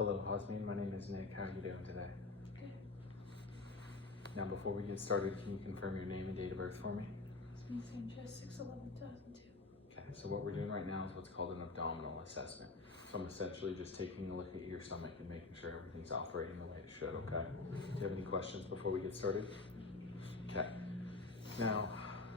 Hello, Hosmein. My name is Nick. How are you doing today? Good. Now, before we get started, can you confirm your name and date of birth for me? It's me, Sanchez, 6/11/2002. Okay, so what we're doing right now is what's called an abdominal assessment. So I'm essentially just taking a look at your stomach and making sure everything's operating the way it should, okay? Do you have any questions before we get started? Okay. Now,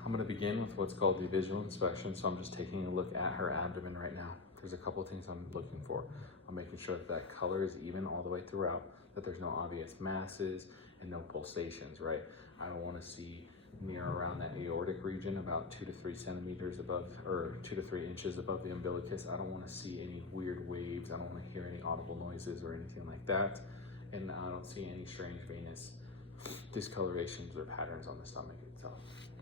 I'm gonna begin with what's called the visual inspection. So I'm just taking a look at her abdomen right now. There's a couple of things I'm looking for. I'm making sure that color is even all the way throughout, that there's no obvious masses and no pulsations, right? I don't wanna see near around that aortic region, about 2 to 3 centimeters above, or 2 to 3 inches above the umbilicus. I don't wanna see any weird waves. I don't wanna hear any audible noises or anything like that. And I don't see any strange venous discolorations or patterns on the stomach itself.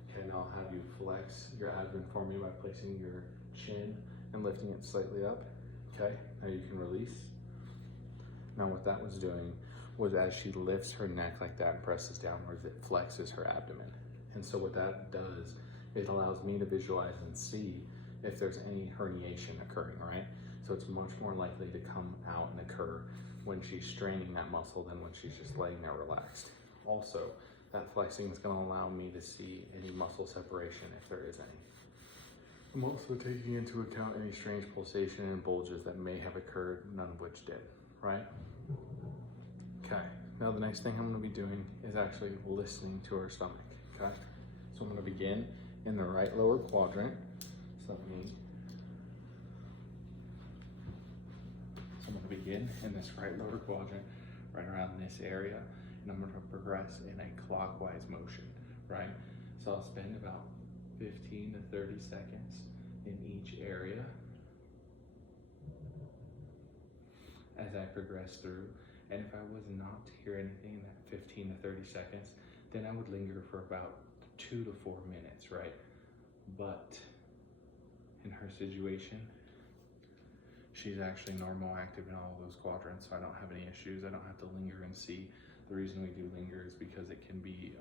Okay, now I'll have you flex your abdomen for me by placing your chin and lifting it slightly up. Okay, now you can release. Now what that was doing was, as she lifts her neck like that and presses downwards, it flexes her abdomen. And so what that does, it allows me to visualize and see if there's any herniation occurring, right? So it's much more likely to come out and occur when she's straining that muscle than when she's just laying there relaxed. Also, that flexing is going to allow me to see any muscle separation if there is any. I'm also taking into account any strange pulsation and bulges that may have occurred, none of which did, right? Okay, now the next thing I'm going to be doing is actually listening to her stomach, okay? So I'm going to begin in the right lower quadrant. So I'm going to begin in this right lower quadrant, right around this area, and I'm going to progress in a clockwise motion, right? So I'll spend about 15 to 30 seconds in each area as I progress through. And if I was not to hear anything in that 15 to 30 seconds, then I would linger for about 2 to 4 minutes, right? But in her situation, she's actually normal active in all of those quadrants, so I don't have any issues. I don't have to linger and see. The reason we do linger is because it can be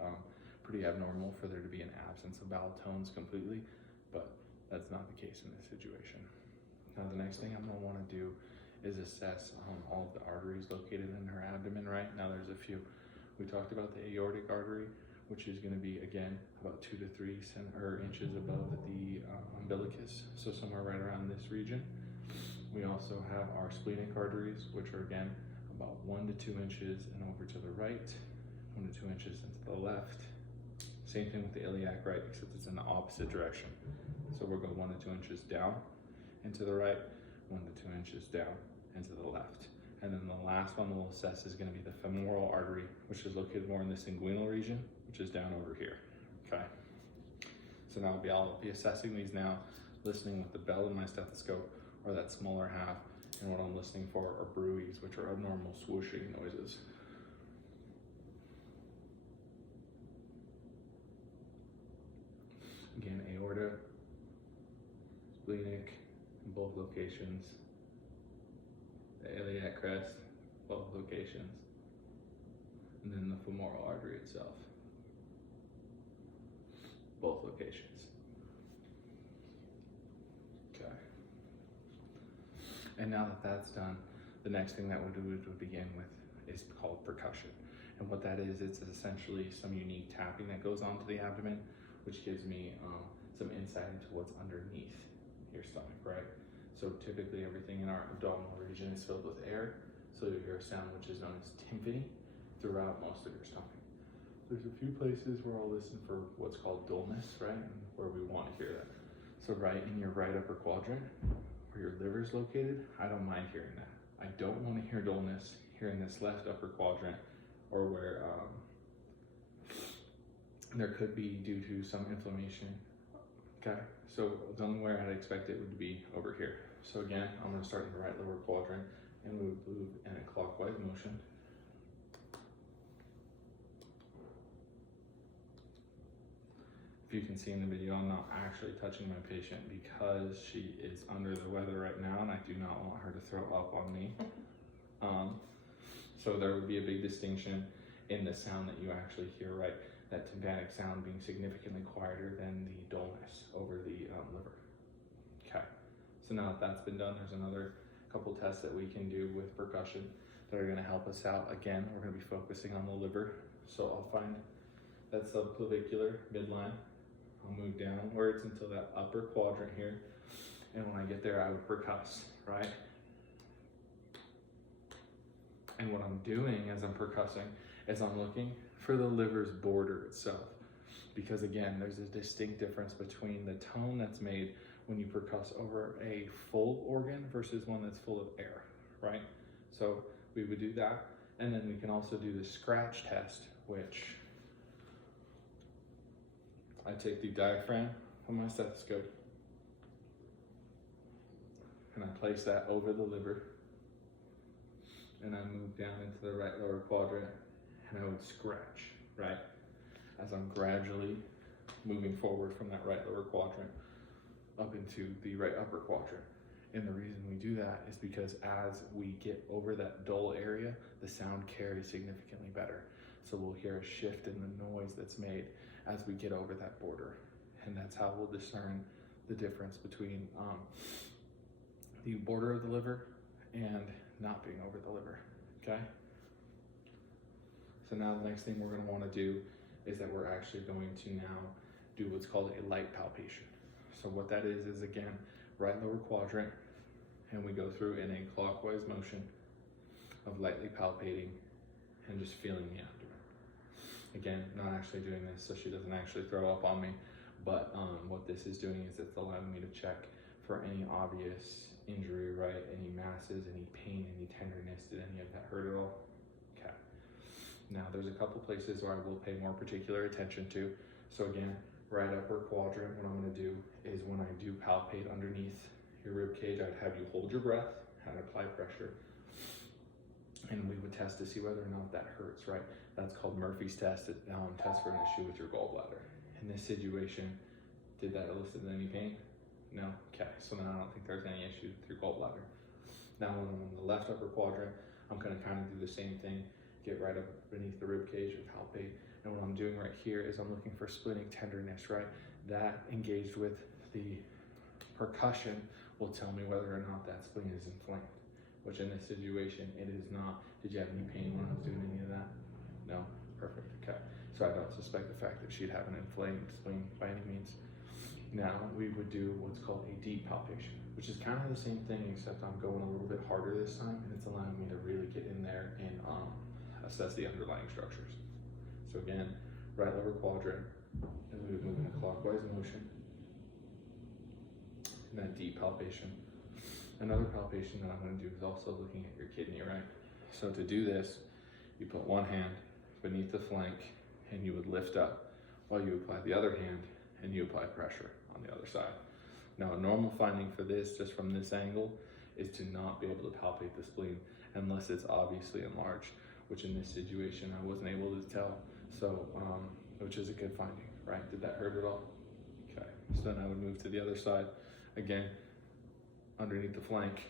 pretty abnormal for there to be an absence of bowel tones completely, but that's not the case in this situation. Now the next thing I'm gonna wanna do is assess all of the arteries located in her abdomen, right? Now there's a few. We talked about the aortic artery, which is gonna be, again, about 2 to 3 inches above the umbilicus, so somewhere right around this region. We also have our splenic arteries, which are, again, about 1 to 2 inches and over to the right, 1 to 2 inches into the left. Same thing with the iliac, right, except it's in the opposite direction. So we'll go 1 to 2 inches down and to the right, 1 to 2 inches down and to the left. And then the last one we'll assess is gonna be the femoral artery, which is located more in the inguinal region, which is down over here, okay? So now I'll be assessing these now, listening with the bell in my stethoscope, or that smaller half, and what I'm listening for are bruits, which are abnormal swooshing noises. Again, aorta, splenic in both locations, the iliac crest, both locations, and then the femoral artery itself, both locations. Okay. And now that that's done, the next thing that we'll do is we'll begin with is called percussion. And what that is, it's essentially some unique tapping that goes onto the abdomen, which gives me some insight into what's underneath your stomach, right? So typically everything in our abdominal region is filled with air, so you hear a sound which is known as tympany throughout most of your stomach. There's a few places where I'll listen for what's called dullness, right? And where we want to hear that. So right in your right upper quadrant, where your liver is located, I don't mind hearing that. I don't want to hear dullness here in this left upper quadrant, or where there could be due to some inflammation. Okay, so the only way I'd expect it would be over here. So again, I'm going to start in the right lower quadrant and move in a clockwise motion. If you can see in the video, I'm not actually touching my patient because she is under the weather right now and I do not want her to throw up on me. So there would be a big distinction in the sound that you actually hear, right? That tympanic sound being significantly quieter than the dullness over the liver. Okay, so now that that's been done, there's another a couple tests that we can do with percussion that are gonna help us out. Again, we're gonna be focusing on the liver. So I'll find that subclavicular midline. I'll move downwards until that upper quadrant here. And when I get there, I would percuss, right? And what I'm doing as I'm percussing is I'm looking for the liver's border itself. Because again, there's a distinct difference between the tone that's made when you percuss over a full organ versus one that's full of air, right? So we would do that. And then we can also do the scratch test, which I take the diaphragm of my stethoscope and I place that over the liver, and I move down into the right lower quadrant, and I would scratch, right? As I'm gradually moving forward from that right lower quadrant up into the right upper quadrant. And the reason we do that is because as we get over that dull area, the sound carries significantly better. So we'll hear a shift in the noise that's made as we get over that border. And that's how we'll discern the difference between the border of the liver and not being over the liver, okay? So now the next thing we're gonna wanna do is that we're actually going to now do what's called a light palpation. So what that is again, right lower quadrant, and we go through in a clockwise motion of lightly palpating and just feeling the abdomen. Again, not actually doing this so she doesn't actually throw up on me, but what this is doing is it's allowing me to check for any obvious injury, right? Any masses, any pain, any tenderness, did any of that hurt at all? Okay. Now there's a couple places where I will pay more particular attention to. So again, right upper quadrant, what I'm gonna do is when I do palpate underneath your rib cage, I'd have you hold your breath and apply pressure. And we would test to see whether or not that hurts, right? That's called Murphy's test. It tests for an issue with your gallbladder. In this situation, did that elicit any pain? No? Okay, so now I don't think there's any issue with your gallbladder. Now when I'm on the left upper quadrant, I'm gonna kind of do the same thing, get right up beneath the rib cage and palpate. And what I'm doing right here is I'm looking for splenic tenderness, right? That engaged with the percussion will tell me whether or not that spleen is inflamed, which in this situation, it is not. Did you have any pain when I was doing any of that? No? Perfect, okay. So I don't suspect the fact that she'd have an inflamed spleen by any means. Now we would do what's called a deep palpation, which is kind of the same thing, except I'm going a little bit harder this time, and it's allowing me to really get in there and assess the underlying structures. So again, right lower quadrant, and we would move in a clockwise motion. And then deep palpation. Another palpation that I'm going to do is also looking at your kidney, right? So to do this, you put one hand beneath the flank and you would lift up while you apply the other hand and you apply pressure on the other side. Now, a normal finding for this, just from this angle, is to not be able to palpate the spleen unless it's obviously enlarged, which in this situation, I wasn't able to tell. So, which is a good finding, right? Did that hurt at all? Okay, so then I would move to the other side. Again, underneath the flank,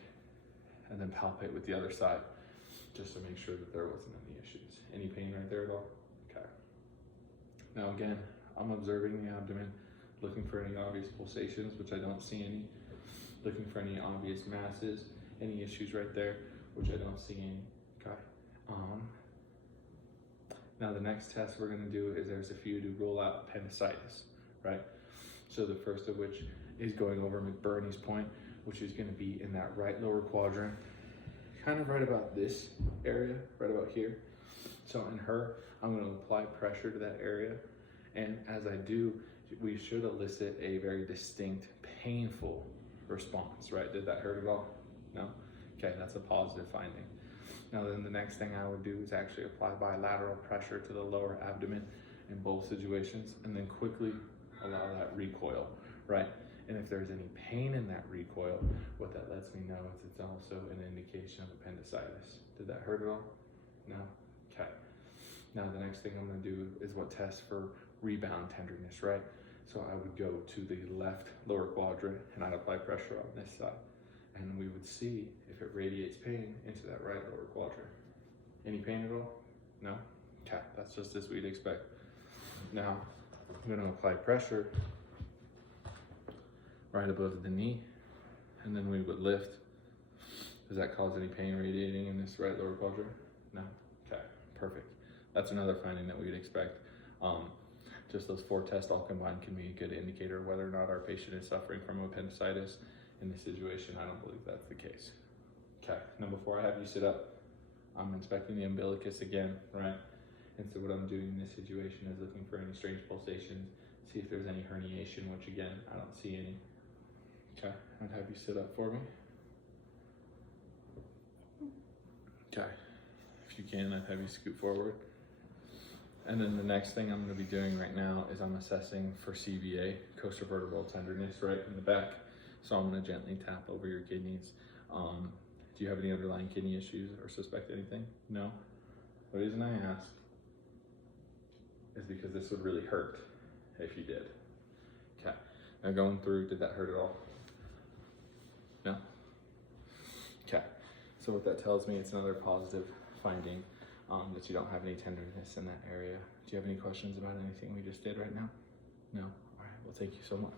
and then palpate with the other side, just to make sure that there wasn't any issues. Any pain right there at all? Okay. Now again, I'm observing the abdomen, looking for any obvious pulsations, which I don't see any. Looking for any obvious masses, any issues right there, which I don't see any. Okay. Now the next test we're gonna do is there's a few to rule out appendicitis, right? So the first of which is going over McBurney's point, which is gonna be in that right lower quadrant, kind of right about this area, right about here. So in her, I'm gonna apply pressure to that area. And as I do, we should elicit a very distinct, painful response, right? Did that hurt at all? No? Okay, that's a positive finding. Now then the next thing I would do is actually apply bilateral pressure to the lower abdomen in both situations, and then quickly allow that recoil, right? And if there's any pain in that recoil, what that lets me know is it's also an indication of appendicitis. Did that hurt at all? No? Okay. Now the next thing I'm gonna do is what tests for rebound tenderness, right? So I would go to the left lower quadrant and I'd apply pressure on this side. And we would see if it radiates pain into that right lower quadrant. Any pain at all? No? Okay, that's just as we'd expect. Now, I'm gonna apply pressure right above the knee, and then we would lift Does that cause any pain radiating in this right lower quadrant? No? Okay, perfect. That's another finding that we'd expect. Just those 4 tests all combined can be a good indicator of whether or not our patient is suffering from appendicitis. In this situation, I don't believe that's the case. Okay, now before I have you sit up, I'm inspecting the umbilicus again, right? And so what I'm doing in this situation is looking for any strange pulsations, see if there's any herniation, which again, I don't see any. Okay, I'd have you sit up for me. Okay, if you can, I'd have you scoot forward. And then the next thing I'm going to be doing right now is I'm assessing for CVA, costovertebral tenderness, right in the back. So I'm going to gently tap over your kidneys. Do you have any underlying kidney issues or suspect anything? No? The reason I ask is because this would really hurt if you did. Okay, now going through, did that hurt at all? No? Okay, so what that tells me, it's another positive finding that you don't have any tenderness in that area. Do you have any questions about anything we just did right now? No? All right, well, thank you so much.